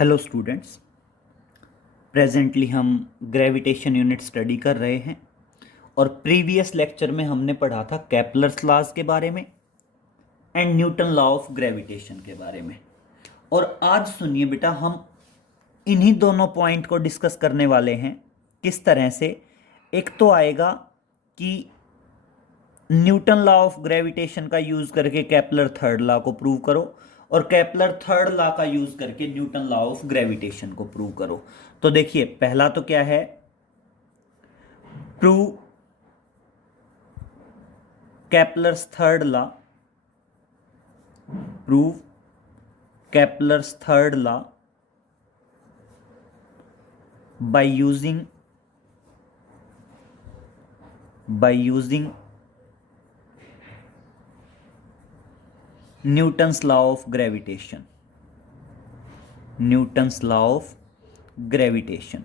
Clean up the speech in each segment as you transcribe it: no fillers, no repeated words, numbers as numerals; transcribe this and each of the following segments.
Hello students. Presently हम gravitation unit study कर रहे हैं और प्रीवियस लेक्चर में हमने पढ़ा था केपलर्स लॉज के बारे में and Newton law of gravitation के बारे में। और आज सुनिए बेटा, हम इन्हीं दोनों पॉइंट को डिस्कस करने वाले हैं। किस तरह से? एक तो आएगा कि न्यूटन लॉ ऑफ ग्रेविटेशन का यूज करके केपलर थर्ड लॉ को प्रूव करो और केपलर थर्ड लॉ का यूज करके न्यूटन लॉ ऑफ ग्रेविटेशन को प्रूव करो। तो देखिए, पहला तो क्या है, prove Kepler's third law. Prove Kepler's third law by using Newton's law of gravitation। Newton's law of gravitation.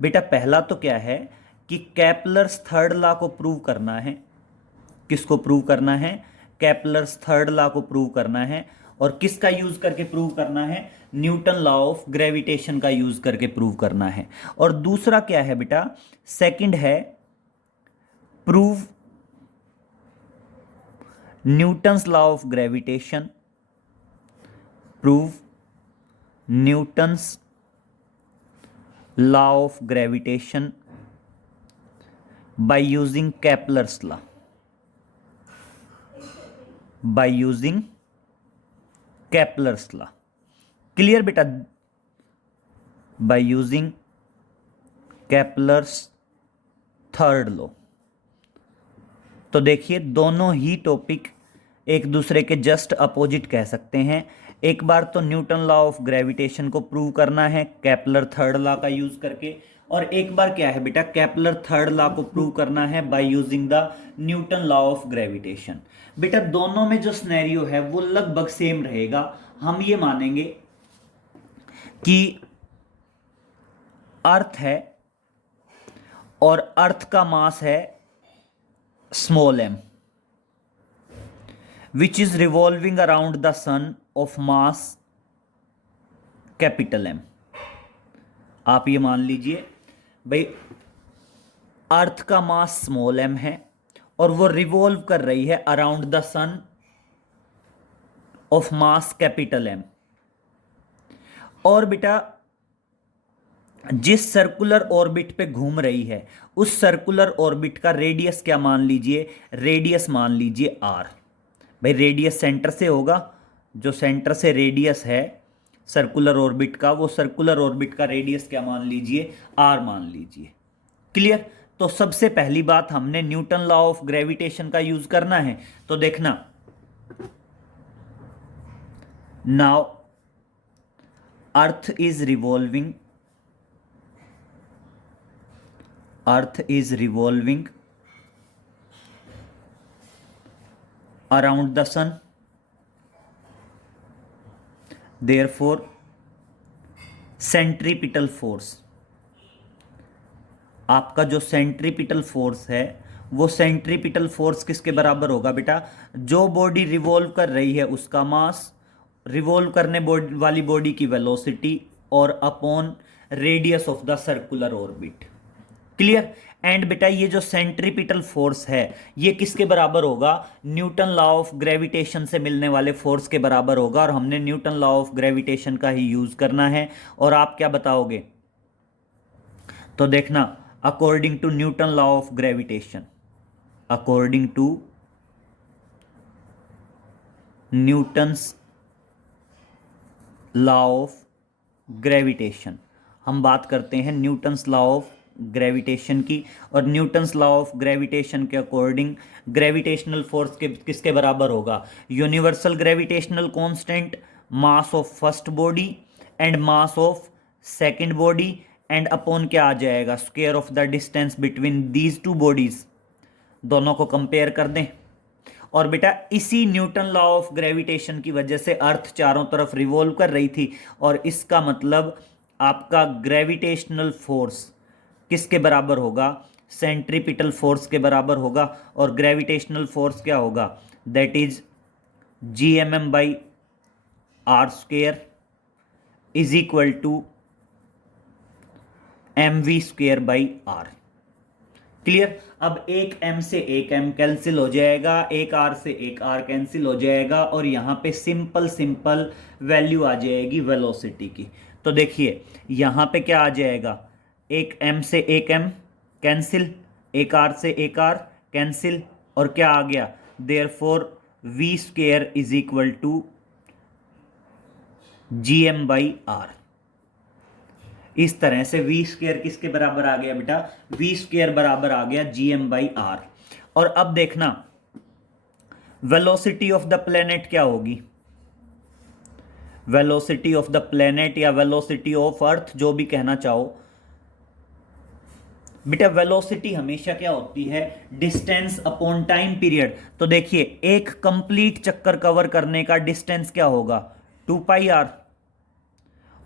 बेटा पहला तो क्या है कि केपलर्स थर्ड लॉ को प्रूव करना है। किसको प्रूव करना है? केपलर्स थर्ड लॉ को प्रूव करना है। और किसका यूज करके प्रूव करना है? न्यूटन लॉ ऑफ ग्रेविटेशन का यूज करके प्रूव करना है। और दूसरा क्या है बेटा? सेकंड है prove Newton's law of gravitation. Prove Newton's law of gravitation by using Kepler's law। by using Kepler's law। Clear बेटा? by using Kepler's third law. तो देखिए, दोनों ही टॉपिक एक दूसरे के जस्ट अपोजिट कह सकते हैं। एक बार तो न्यूटन लॉ ऑफ ग्रेविटेशन को प्रूव करना है केपलर थर्ड लॉ का यूज करके, और एक बार क्या है बेटा, केपलर थर्ड लॉ को प्रूव करना है by using the Newton law of gravitation. बेटा दोनों में जो सिनेरियो है वो लगभग सेम रहेगा। हम ये मानेंगे कि अर्थ है और अर्थ का मास है small m, which is revolving around the sun of mass capital M। आप ये मान लीजिए भाई, अर्थ का मास स्मॉल m है और वो रिवॉल्व कर रही है around the son of mass capital M। और बेटा जिस सर्कुलर ऑर्बिट पे घूम रही है उस सर्कुलर ऑर्बिट का रेडियस क्या मान लीजिए? रेडियस मान लीजिए r। भाई रेडियस सेंटर से होगा, जो सेंटर से रेडियस है सर्कुलर ऑर्बिट का, वो सर्कुलर ऑर्बिट का रेडियस क्या मान लीजिए? r मान लीजिए। क्लियर? तो सबसे पहली बात, हमने न्यूटन लॉ ऑफ ग्रेविटेशन का यूज करना है। तो देखना, now earth is revolving, earth is revolving around the sun, therefore centripetal force, आपका जो सेंट्रीपिटल फोर्स है वो सेंट्रीपिटल फोर्स किसके बराबर होगा बेटा? जो बॉडी रिवॉल्व कर रही है उसका मास, रिवॉल्व करने वाली बॉडी की वेलोसिटी, और upon radius of the circular orbit. Clear? And बेटा ये जो सेंट्रीपिटल फोर्स है ये किसके बराबर होगा? न्यूटन लॉ ऑफ ग्रेविटेशन से मिलने वाले फोर्स के बराबर होगा। और हमने न्यूटन लॉ ऑफ ग्रेविटेशन का ही यूज करना है। और आप क्या बताओगे? तो देखना, according to Newton law of gravitation, according to Newton's law of gravitation, हम बात करते हैं न्यूटन्स लॉ ऑफ ग्रेविटेशन की। और न्यूटन्स लॉ ऑफ ग्रेविटेशन के अकॉर्डिंग ग्रेविटेशनल फोर्स के किसके बराबर होगा? Universal gravitational constant, mass of first body and mass of second body, and upon क्या आ जाएगा? Square of the distance between these two bodies. दोनों को कंपेयर कर दें। और बेटा इसी न्यूटन लॉ ऑफ ग्रेविटेशन की वजह से अर्थ चारों तरफ रिवॉल्व कर रही थी, और इसका मतलब आपका ग्रेविटेशनल फोर्स किसके बराबर होगा? सेंट्रीपिटल फोर्स के बराबर होगा। और ग्रेविटेशनल फोर्स क्या होगा? That is GMM by r square is equal to M V square by R. Clear. अब एक m से एक m कैंसिल हो जाएगा, एक r से एक r कैंसिल हो जाएगा, और यहाँ पे सिंपल सिंपल वैल्यू आ जाएगी वेलोसिटी की। तो देखिए यहाँ पे क्या आ जाएगा, एक m से एक m कैंसिल, एक r से एक r कैंसिल, और क्या आ गया, therefore v square is equal to gm by R. इस तरह से v स्क्वेयर किसके बराबर आ गया बेटा, v स्क्वेयर बराबर आ गया gm बाई आर। और अब देखना वेलोसिटी ऑफ द प्लेनेट क्या होगी, वेलोसिटी ऑफ द प्लेनेट या वेलोसिटी ऑफ अर्थ, जो भी कहना चाहो बेटा। वेलोसिटी हमेशा क्या होती है, डिस्टेंस अपॉन टाइम पीरियड। तो देखिए एक कंप्लीट चक्कर कवर करने का डिस्टेंस क्या होगा, 2 पाई आर,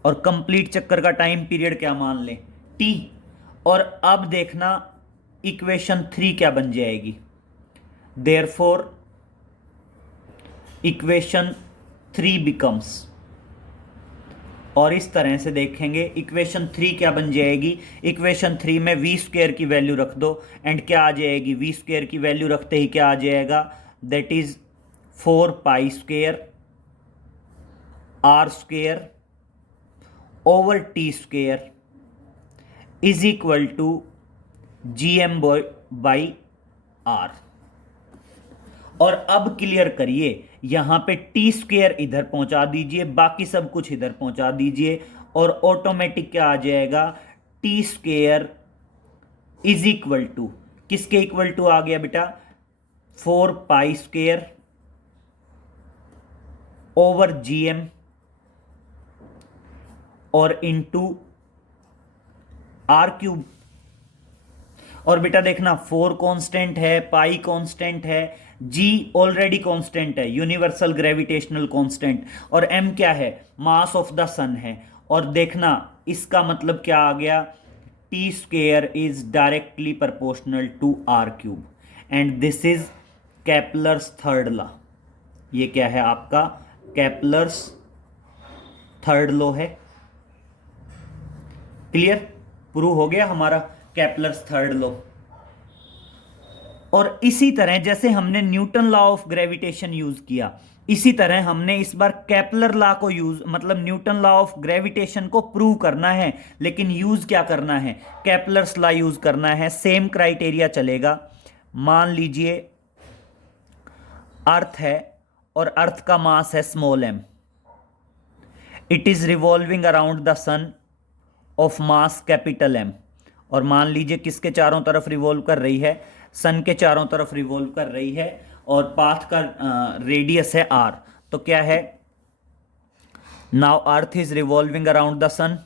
और कंप्लीट चक्कर का टाइम पीरियड क्या मान लें, t। और अब देखना इक्वेशन 3 क्या बन जाएगी, देयरफॉर इक्वेशन 3 बिकम्स, और इस तरह से देखेंगे इक्वेशन 3 क्या बन जाएगी, इक्वेशन 3 में v स्क्वेयर की वैल्यू रख दो, एंड क्या आ जाएगी, v स्क्वेयर की वैल्यू रखते ही क्या आ जाएगा, that is 4 pi square r square over T square is equal to gm by R. और अब क्लियर करिए, यहां पे टी स्क्वेयर इधर पहुंचा दीजिए, बाकी सब कुछ इधर पहुंचा दीजिए, और ऑटोमेटिक क्या आ जाएगा, T square is equal to किसके इक्वल टू आ गया बेटा, 4 पाई स्क्वेयर ओवर gm और इंटू आर क्यूब। और बेटा देखना 4 कांस्टेंट है, पाई कांस्टेंट है, g ऑलरेडी कांस्टेंट है, यूनिवर्सल ग्रेविटेशनल कांस्टेंट, और m क्या है, मास ऑफ द सन है। और देखना इसका मतलब क्या आ गया, T square is directly proportional to R cube, and this is Kepler's third law. ये क्या है आपका, केपलर्स थर्ड लॉ है। क्लियर, प्रूव हो गया हमारा केपलर्स थर्ड लॉ। और इसी तरह जैसे हमने Newton law of gravitation use किया, इसी तरह हमने इस बार केपलर लॉ को यूज, मतलब न्यूटन लॉ ऑफ ग्रेविटेशन को प्रूव करना है, लेकिन यूज क्या करना है, केपलर्स लॉ यूज करना है। सेम क्राइटेरिया चलेगा। मान लीजिए अर्थ है और अर्थ का मास है small m, it is revolving around the son of mass capital M। और मान लीजिए किसके चारों तरफ रिवॉल्व कर रही है, सन के चारों तरफ रिवॉल्व कर रही है, और पाथ का रेडियस है r। तो क्या है, now earth is revolving around the sun,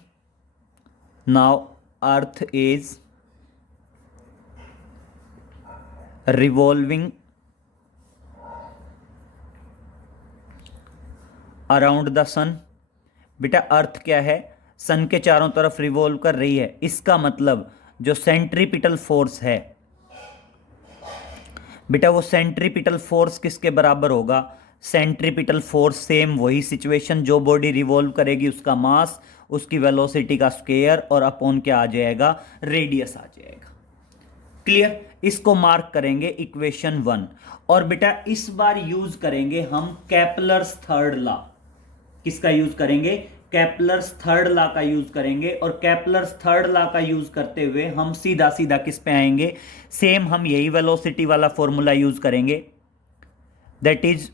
now earth is revolving around the sun. बेटा अर्थ क्या है, सन के चारों तरफ रिवॉल्व कर रही है, इसका मतलब जो सेंट्रीपिटल फोर्स है बेटा, वो सेंट्रीपिटल फोर्स किसके बराबर होगा, सेंट्रीपिटल फोर्स सेम वही सिचुएशन, जो बॉडी रिवॉल्व करेगी उसका मास, उसकी वेलोसिटी का स्क्वायर, और अपॉन क्या आ जाएगा, रेडियस आ जाएगा। क्लियर, इसको मार्क करेंगे इक्वेशन 1। और बेटा इस बार यूज करेंगे हम केपलर्स थर्ड लॉ। किसका यूज करेंगे, केपलर्स थर्ड लॉ का यूज करेंगे। और केपलर्स थर्ड लॉ का यूज करते हुए हम सीधा सीधा किस पे आएंगे, सेम हम यही वेलोसिटी वाला फॉर्मूला यूज करेंगे, that is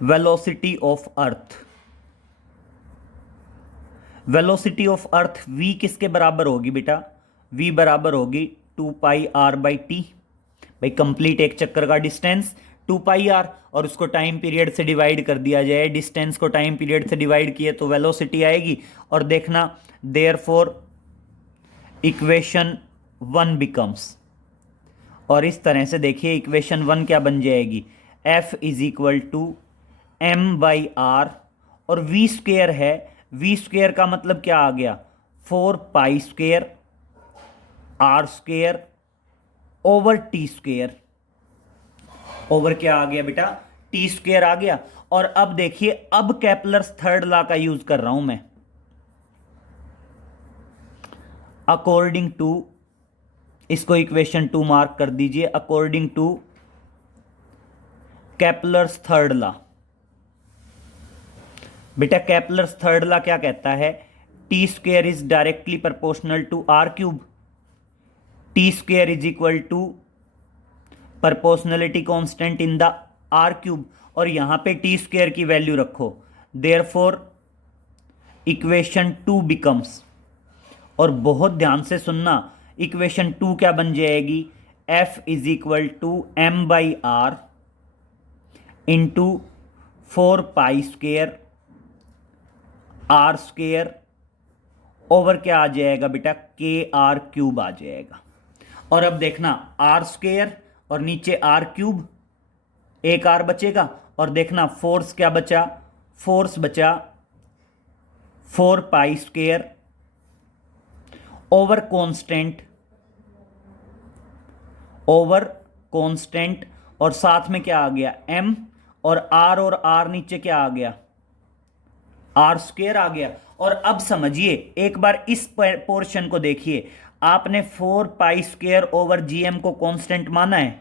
velocity of earth. Velocity of earth v किसके बराबर होगी बेटा, v बराबर होगी 2 पाई r बाई टी। भाई कंप्लीट एक चक्कर का डिस्टेंस 2 पाई आर, और उसको टाइम पीरियड से डिवाइड कर दिया जाए, डिस्टेंस को टाइम पीरियड से डिवाइड किए तो वेलोसिटी आएगी। और देखना देयरफॉर इक्वेशन 1 बिकम्स, और इस तरह से देखिए इक्वेशन 1 क्या बन जाएगी, f is equal to m by R, और v स्क्वेयर है, v स्क्वेयर का मतलब क्या आ गया, 4 pi square r square over T square, over क्या आ गया बेटा, टी स्क्वेयर आ गया। और अब देखिए, अब केपलर्स थर्ड लॉ का यूज कर रहा हूं मैं। अकॉर्डिंग टू, इसको इक्वेशन 2 मार्क कर दीजिए, according to Kepler's third law. बेटा केपलर्स थर्ड लॉ क्या कहता है? T square is directly proportional to R cube. T square is equal to proportionality constant in the R cube, और यहां पे टी स्क्वेयर की वैल्यू रखो। देयरफॉर इक्वेशन 2 बिकम्स, और बहुत ध्यान से सुनना, इक्वेशन 2 क्या बन जाएगी? F is equal to M by R into 4 pi square R square over क्या आ जाएगा बेटा? के आर क्यूब आ जाएगा। और अब देखना, आर स्क्वेयर और नीचे आर क्यूब, एक आर बचेगा, और देखना फोर्स क्या बचा? फोर्स बचा 4 pi square over constant, over constant, और साथ में क्या आ गया? एम, और आर नीचे क्या आ गया? आर स्क्वेयर आ गया। और अब समझिए, एक बार इस पोर्शन को देखिए, आपने 4 पाई स्क्वेयर ओवर जीएम को कांस्टेंट माना है।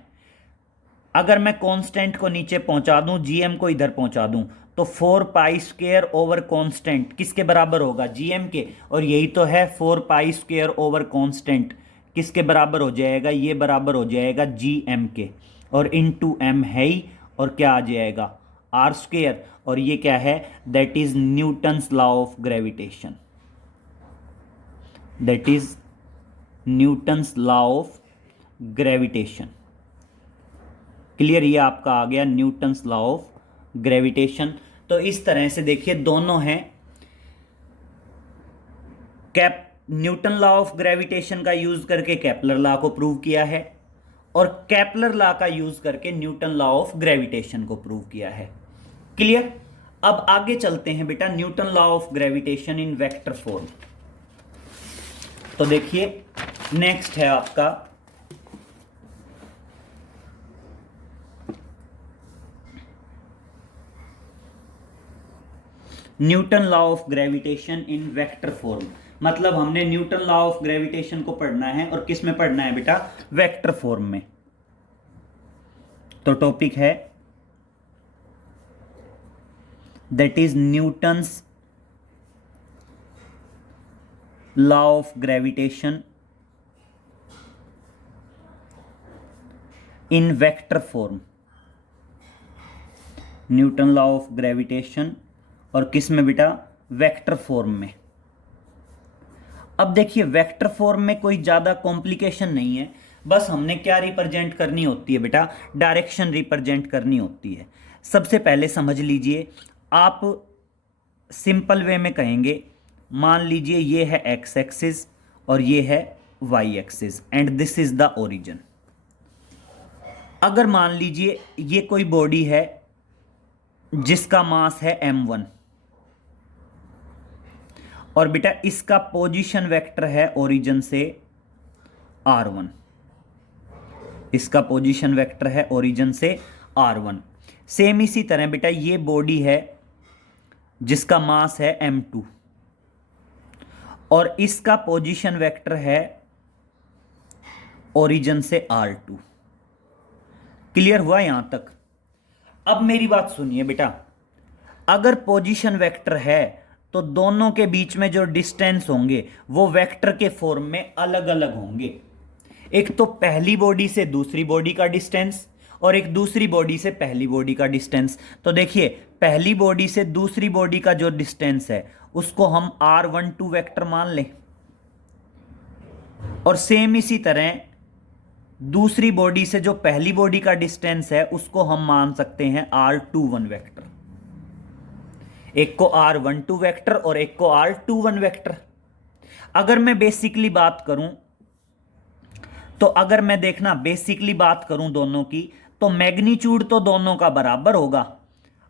अगर मैं कांस्टेंट को नीचे पहुंचा दूं, जीएम को इधर पहुंचा दूं, तो 4 पाई स्क्वेयर ओवर कांस्टेंट किसके बराबर होगा? जीएम के। और यही तो है, 4 पाई स्क्वेयर ओवर कांस्टेंट किसके बराबर हो जाएगा? ये बराबर हो जाएगा जीएम के, और इनटू एम है ही, और क्या आ जाएगा? R square. और ये क्या है? That is Newton's law of gravitation, that is Newton's law of gravitation. Clear? ये आपका आ गया न्यूटन्स लॉ ऑफ ग्रेविटेशन। तो इस तरह से देखिए, दोनों हैं। न्यूटन लॉ ऑफ ग्रेविटेशन का यूज करके केपलर लॉ को प्रूव किया है, और केपलर लॉ का यूज करके न्यूटन लॉ ऑफ ग्रेविटेशन को प्रूव किया है। क्लियर? अब आगे चलते हैं बेटा, Newton law of gravitation in vector form. तो देखिए, नेक्स्ट है आपका Newton law of gravitation in vector form. मतलब हमने न्यूटन लॉ ऑफ ग्रेविटेशन को पढ़ना है, और किस में पढ़ना है बेटा? वेक्टर फॉर्म में। तो टॉपिक है that is Newton's law of gravitation in vector form. Newton law of gravitation, और किस में बेटा? वेक्टर फॉर्म में। अब देखिए, वेक्टर फॉर्म में कोई ज़्यादा कॉम्प्लिकेशन नहीं है, बस हमने क्या रिप्रेजेंट करनी होती है बेटा? डायरेक्शन रिप्रेजेंट करनी होती है। सबसे पहले समझ लीजिए, आप सिंपल वे में कहेंगे, मान लीजिए ये है एक्स एक्सिस और ये है Y axis, and this is the origin. अगर मान लीजिए ये कोई बॉडी है जिसका मास है m1, और बेटा इसका पोजीशन वेक्टर है ओरिजिन से r1, इसका पोजीशन वेक्टर है ओरिजिन से r1। सेम इसी तरह बेटा ये बॉडी है जिसका मास है m2, और इसका पोजीशन वेक्टर है ओरिजिन से r2। क्लियर हुआ यहां तक? अब मेरी बात सुनिए बेटा, अगर पोजीशन वेक्टर है तो दोनों के बीच में जो डिस्टेंस होंगे वो वेक्टर के फॉर्म में अलग अलग होंगे। एक तो पहली बॉडी से दूसरी बॉडी का डिस्टेंस, और एक दूसरी बॉडी से पहली बॉडी का डिस्टेंस। तो देखिए, पहली बॉडी से दूसरी बॉडी का जो डिस्टेंस है उसको हम r12 वेक्टर मान लें, और सेम इसी तरह दूसरी बॉडी से जो पहली बॉडी का डिस्टेंस है उसको हम मान सकते हैं r21 वेक्टर। एक को r12 वेक्टर और एक को r21 वेक्टर। अगर मैं बेसिकली बात करूं, तो अगर मैं देखना बेसिकली बात करूं दोनों की, तो मैग्नीट्यूड तो दोनों का बराबर होगा।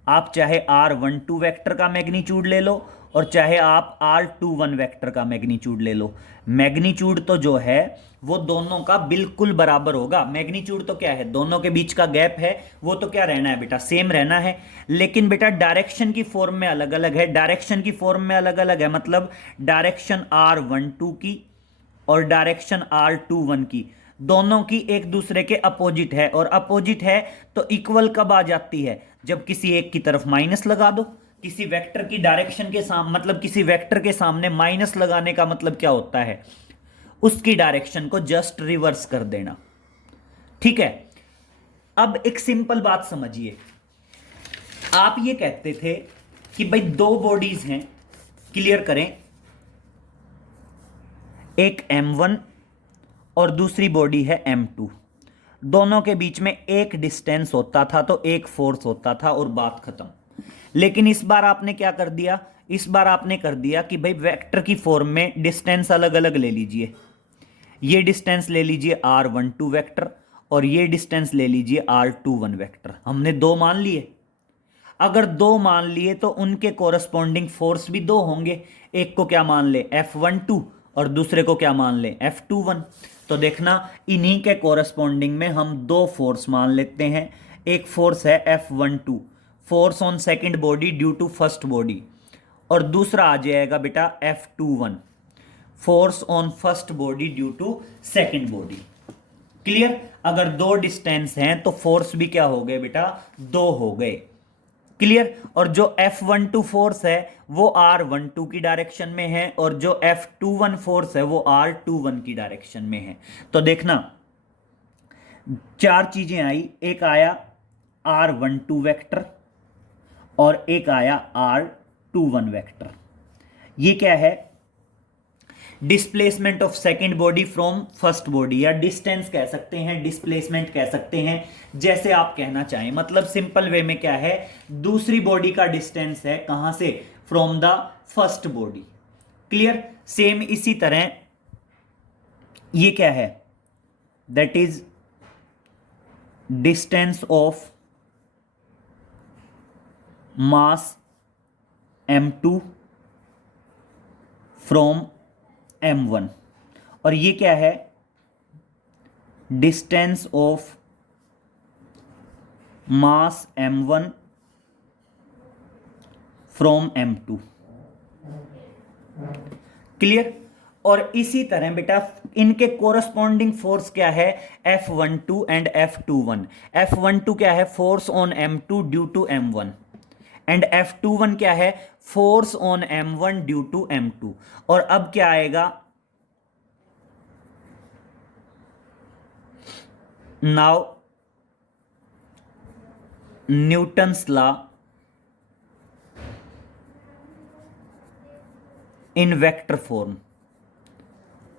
आप चाहे r12 वेक्टर का मैग्नीट्यूड ले लो और चाहे आप R21 वेक्टर का मैग्नीट्यूड ले लो, मैग्नीट्यूड तो जो है वो दोनों का बिल्कुल बराबर होगा। मैग्नीट्यूड तो क्या है, दोनों के बीच का गैप है, वो तो क्या रहना है बेटा, सेम रहना है। लेकिन बेटा डायरेक्शन की फॉर्म में अलग अलग है। डायरेक्शन की फॉर्म में अलग अलग है मतलब डायरेक्शन R12 की और डायरेक्शन R21 की, दोनों की एक दूसरे के अपोजिट है। और अपोजिट है तो इक्वल कब आ जाती है, जब किसी एक की तरफ माइनस लगा दो। किसी वेक्टर की डायरेक्शन के सामने, मतलब किसी वेक्टर के सामने माइनस लगाने का मतलब क्या होता है, उसकी डायरेक्शन को जस्ट रिवर्स कर देना। ठीक है, अब एक सिंपल बात समझिए। आप ये कहते थे कि भाई दो बॉडीज हैं, क्लियर करें, एक M1 और दूसरी बॉडी है M2। दोनों के बीच में एक डिस्टेंस होता था तो एक फोर्स होता था और बात खत्म। लेकिन इस बार आपने क्या कर दिया, इस बार आपने कर दिया कि भाई वेक्टर की फॉर्म में डिस्टेंस अलग अलग ले लीजिए। ये डिस्टेंस ले लीजिए R12 वेक्टर और ये डिस्टेंस ले लीजिए R21 वेक्टर। हमने दो मान लिए। अगर दो मान लिए तो उनके कोरस्पॉन्डिंग फोर्स भी दो होंगे। एक को क्या मान ले, F12, और दूसरे को क्या मान ले, F21। तो देखना इन्हीं के कोरस्पॉन्डिंग में हम दो फोर्स मान लेते हैं। एक फोर्स है F12, force on second body due to first body, और दूसरा आ जाएगा बेटा F21, force on first body due to second body. Clear, अगर दो डिस्टेंस हैं तो फोर्स भी क्या हो गए बेटा, दो हो गए। क्लियर, और जो F12 फोर्स है वो R12 की डायरेक्शन में है और जो F21 फोर्स है वो R21 की डायरेक्शन में है। तो देखना चार चीजें आई, एक आया R12 वेक्टर और एक आया R21 वेक्टर। ये क्या है, displacement of second body from first body, या डिस्टेंस कह सकते हैं, डिस्प्लेसमेंट कह सकते हैं, जैसे आप कहना चाहें। मतलब सिंपल वे में क्या है, दूसरी बॉडी का डिस्टेंस है कहां से, from the first body. Clear, same इसी तरह ये क्या है, that is distance of mass M2 from M1, और ये क्या है, distance of mass M1 from M2। Clear, और इसी तरह बेटा इनके कोरस्पॉन्डिंग फोर्स क्या है, F12 एंड F21। F12 क्या है, force on M2 due to M1, and F21 क्या है, force on M1 due to M2। और अब क्या आएगा, now Newton's law in vector form.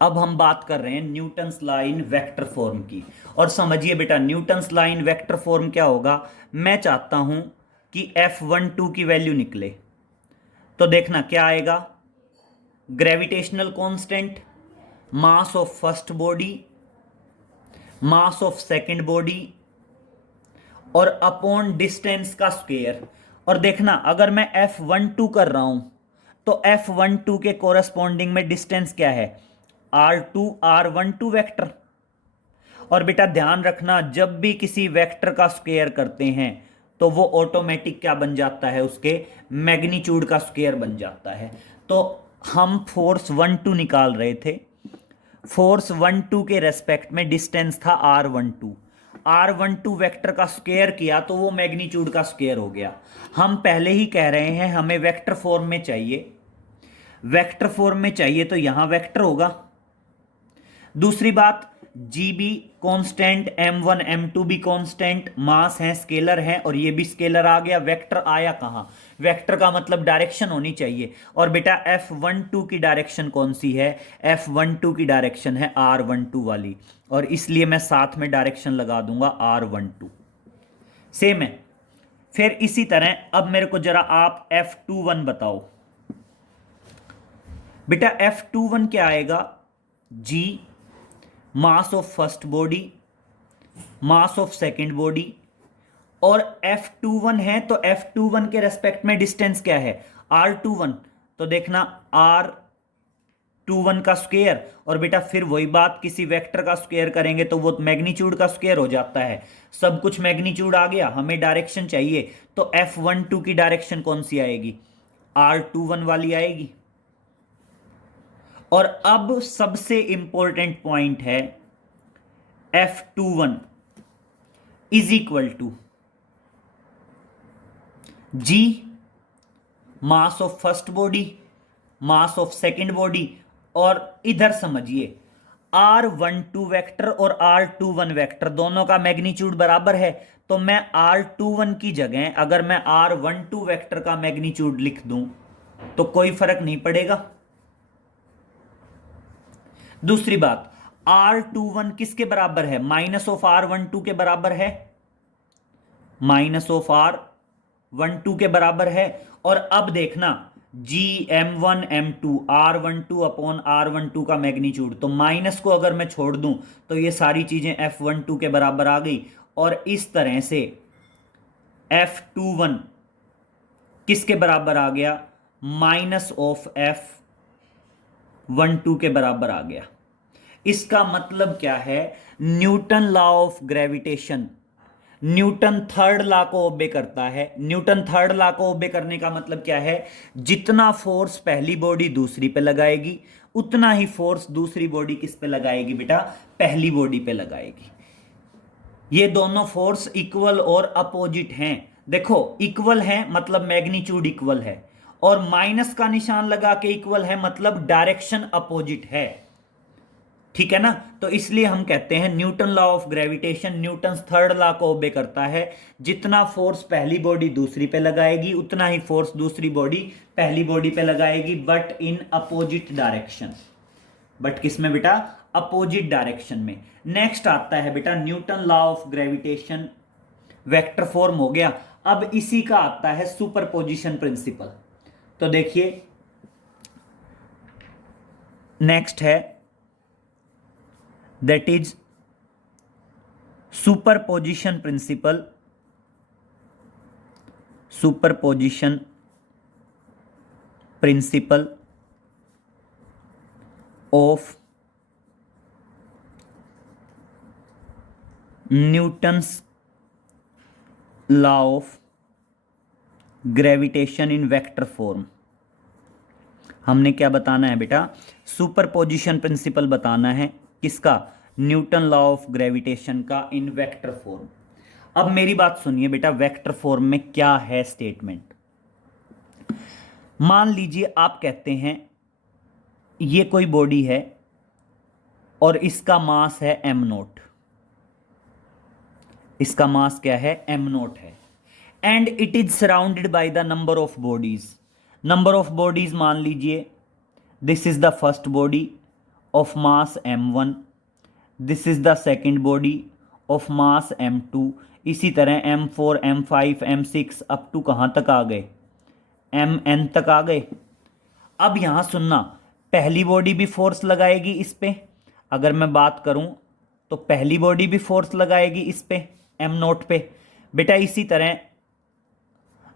अब हम बात कर रहे हैं Newton's law in vector form की। और समझिए बेटा Newton's law in vector form क्या होगा, मैं चाहता हूं कि F12 की वैल्यू निकले। तो देखना क्या आएगा, gravitational constant, mass of first body, mass of second body, और अपॉन डिस्टेंस का स्क्वायर। और देखना अगर मैं F12 कर रहा हूं तो F12 के कोरस्पॉन्डिंग में डिस्टेंस क्या है, R12 वेक्टर। और बेटा ध्यान रखना जब भी किसी वेक्टर का स्क्वायर करते हैं तो वो ऑटोमेटिक क्या बन जाता है, उसके मैग्नीट्यूड का स्क्वायर बन जाता है। तो हम फोर्स 12 निकाल रहे थे, फोर्स 12 के रेस्पेक्ट में डिस्टेंस था R12 वेक्टर का स्क्वायर किया तो वो मैग्नीट्यूड का स्क्वायर हो गया। हम पहले ही कह रहे हैं हमें वेक्टर फॉर्म में चाहिए, वेक्टर फॉर्म में चाहिए तो यहां वेक्टर होगा। दूसरी बात, G B constant, M1 M2 भी कॉन्स्टेंट, मास है, स्केलर है, और ये भी स्केलर आ गया। वेक्टर आया कहां, वेक्टर का मतलब डायरेक्शन होनी चाहिए। और बेटा F12 की डायरेक्शन कौन सी है, F12 की डायरेक्शन है R12 वाली, और इसलिए मैं साथ में डायरेक्शन लगा दूंगा R12। सेम है। फिर इसी तरह अब मेरे को जरा आप F21 बताओ। बेटा F21 क्या आएगा, G mass of first body, mass of second body, और F21 है तो F21 के रेस्पेक्ट में डिस्टेंस क्या है, R21। तो देखना R21 का स्क्वायर, और बेटा फिर वही बात किसी वेक्टर का स्क्वायर करेंगे तो वो मैग्नीट्यूड का स्क्वायर हो जाता है। सब कुछ मैग्नीट्यूड आ गया, हमें डायरेक्शन चाहिए, तो F12 की डायरेक्शन कौन सी आएगी? R21 वाली आएगी। और अब सबसे इंपॉर्टेंट पॉइंट है, F21 is equal to G, mass of first body, mass of second body, और इधर समझिए R12 वेक्टर और R21 वेक्टर दोनों का मैग्नीट्यूड बराबर है, तो मैं R21 की जगह अगर मैं R12 वेक्टर का मैग्नीट्यूड लिख दूं तो कोई फर्क नहीं पड़ेगा। दूसरी बात, R21 किसके बराबर है? माइनस ऑफ R12 के बराबर है, माइनस ऑफ R12 के बराबर है। और अब देखना GM1 M2 R12 upon R12 का मैग्नीट्यूड, तो माइनस को अगर मैं छोड़ दूं तो ये सारी चीजें F12 के बराबर आ गई, और इस तरह से F21 किसके बराबर आ गया? माइनस ऑफ F12 के बराबर आ गया। इसका मतलब क्या है? Newton law of gravitation, Newton third law को ओबे करता है। न्यूटन थर्ड लॉ को ओबे करने का मतलब क्या है? जितना फोर्स पहली बॉडी दूसरी पे लगाएगी उतना ही फोर्स दूसरी बॉडी किस पे लगाएगी बेटा? पहली बॉडी पे लगाएगी। ये दोनों फोर्स इक्वल और अपोजिट हैं। देखो इक्वल है मतलब मैग्नीट्यूड इक्वल है, और माइनस का निशान लगा के इक्वल है मतलब डायरेक्शन अपोजिट है। ठीक है ना? तो इसलिए हम कहते हैं Newton law of gravitation Newton third law को ओबे करता है। जितना फोर्स पहली बॉडी दूसरी पे लगाएगी उतना ही फोर्स दूसरी बॉडी पहली बॉडी पे लगाएगी, but in opposite direction. But किस में बेटा? अपोजिट डायरेक्शन में। नेक्स्ट आता है बेटा Newton law of gravitation, vector form हो गया। अब इसी का आता है सुपरपोजिशन प्रिंसिपल। तो देखिए नेक्स्ट है, that is superposition principle, superposition principle of Newton's law of gravitation in vector form। हमने क्या बताना है बेटा? सुपरपोजिशन प्रिंसिपल बताना है। किसका? न्यूटन लॉ ऑफ ग्रेविटेशन का इन वेक्टर फॉर्म। अब मेरी बात सुनिए बेटा, वेक्टर फॉर्म में क्या है स्टेटमेंट। मान लीजिए आप कहते हैं ये कोई बॉडी है और इसका मास है m0, इसका मास क्या है? m0 है, and it is surrounded by the number of bodies. Number of bodies मान लीजिए this is the first body of mass m1, this is the second body of mass m2, इसी तरह m4 m5 m6 up to कहाँ तक आ गए? mn तक आ गए। अब यहाँ सुनना, पहली बॉडी भी फोर्स लगाएगी इस पे, अगर मैं बात करूँ तो पहली बॉडी भी फोर्स लगाएगी इस पे m0 पे बेटा। इसी तरह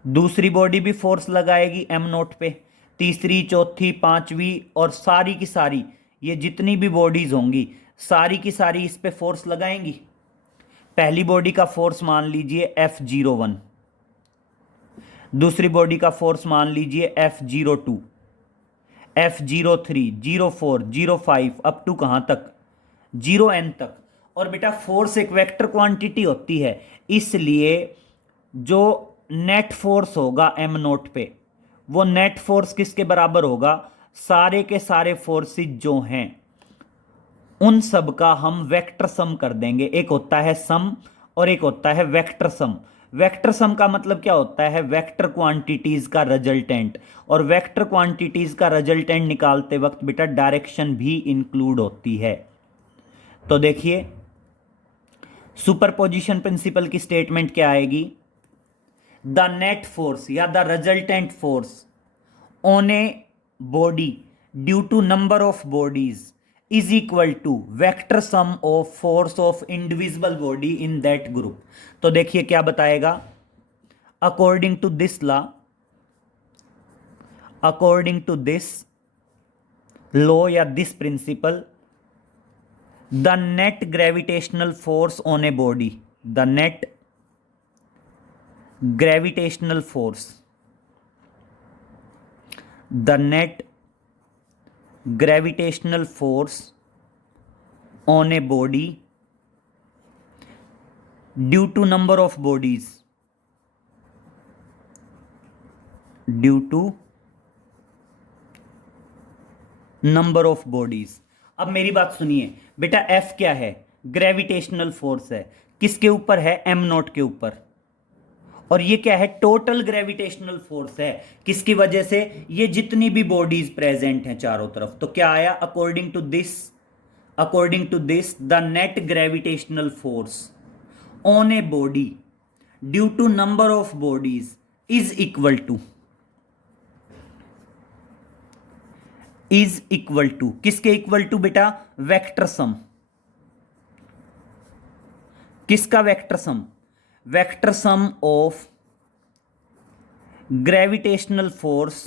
दूसरी बॉडी भी फोर्स लगाएगी m0 पे, तीसरी चौथी पांचवी और सारी की सारी ये जितनी भी बॉडीज होंगी सारी की सारी इस पे फोर्स लगाएंगी। पहली बॉडी का फोर्स मान लीजिए F01, दूसरी बॉडी का फोर्स मान लीजिए F02, F03, 04, 05 अप टू कहां तक? 0n तक। और बेटा फोर्स एक वेक्टर क्वांटिटी होती है, इसलिए जो नेट फोर्स होगा m0 पे वो नेट फोर्स किसके बराबर होगा? सारे के सारे फोर्सेस जो हैं उन सब का हम वेक्टर सम कर देंगे। एक होता है सम और एक होता है वेक्टर सम। वेक्टर सम का मतलब क्या होता है? वेक्टर क्वांटिटीज का रिजल्टेंट, और वेक्टर क्वांटिटीज का रिजल्टेंट निकालते वक्त बेटा डायरेक्शन भी इंक्लूड होती है। तो देखिए सुपरपोजिशन प्रिंसिपल की स्टेटमेंट क्या आएगी? द नेट फोर्स या the resultant force on A body due to number of bodies is equal to vector sum of force of indivisible body in that group। तो देखिए क्या बताएगा? according to this law, according to this law या this principle the net gravitational force on a body, the net gravitational force, the net gravitational force on a body due to number of bodies, due to number of bodies। अब मेरी बात सुनिए बेटा, F क्या है? Gravitational force है। किसके ऊपर है? एम नॉट के ऊपर। और ये क्या है? टोटल ग्रेविटेशनल फोर्स है। किसकी वजह से? ये जितनी भी बॉडीज प्रेजेंट हैं चारों तरफ। तो क्या आया? According to this the net gravitational force on a body due to number of bodies is equal to किसके इक्वल टू बेटा? Vector sum. किसका vector sum? Vector sum of gravitational force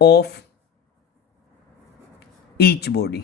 of each body.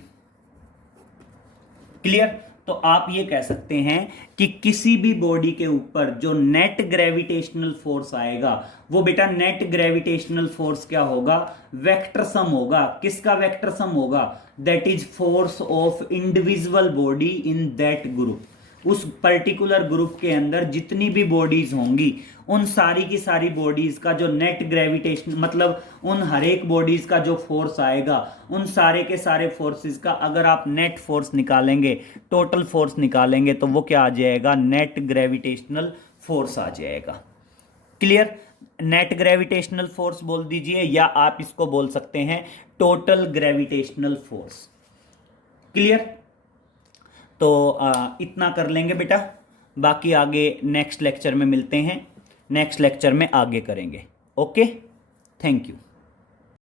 Clear? तो आप ये कह सकते हैं कि किसी भी बॉडी के ऊपर जो नेट ग्रेविटेशनल फोर्स आएगा वो बेटा नेट ग्रेविटेशनल फोर्स क्या होगा? वेक्टर सम होगा। किसका वेक्टर सम होगा? That is force of individual body in that group. उस पर्टिकुलर ग्रुप के अंदर जितनी भी बॉडीज होंगी उन सारी की सारी बॉडीज का जो नेट ग्रेविटेशन, मतलब उन हर एक बॉडीज का जो फोर्स आएगा उन सारे के सारे फोर्सेस का अगर आप नेट फोर्स निकालेंगे, टोटल फोर्स निकालेंगे, तो वो क्या आ जाएगा? नेट ग्रेविटेशनल फोर्स आ जाएगा। क्लियर? नेट ग्रेविटेशनल फोर्स बोल दीजिए या आप इसको बोल सकते हैं टोटल ग्रेविटेशनल फोर्स। क्लियर? तो इतना कर लेंगे बेटा, बाकी आगे नेक्स्ट लेक्चर में मिलते हैं। नेक्स्ट लेक्चर में आगे करेंगे। Okay, thank you.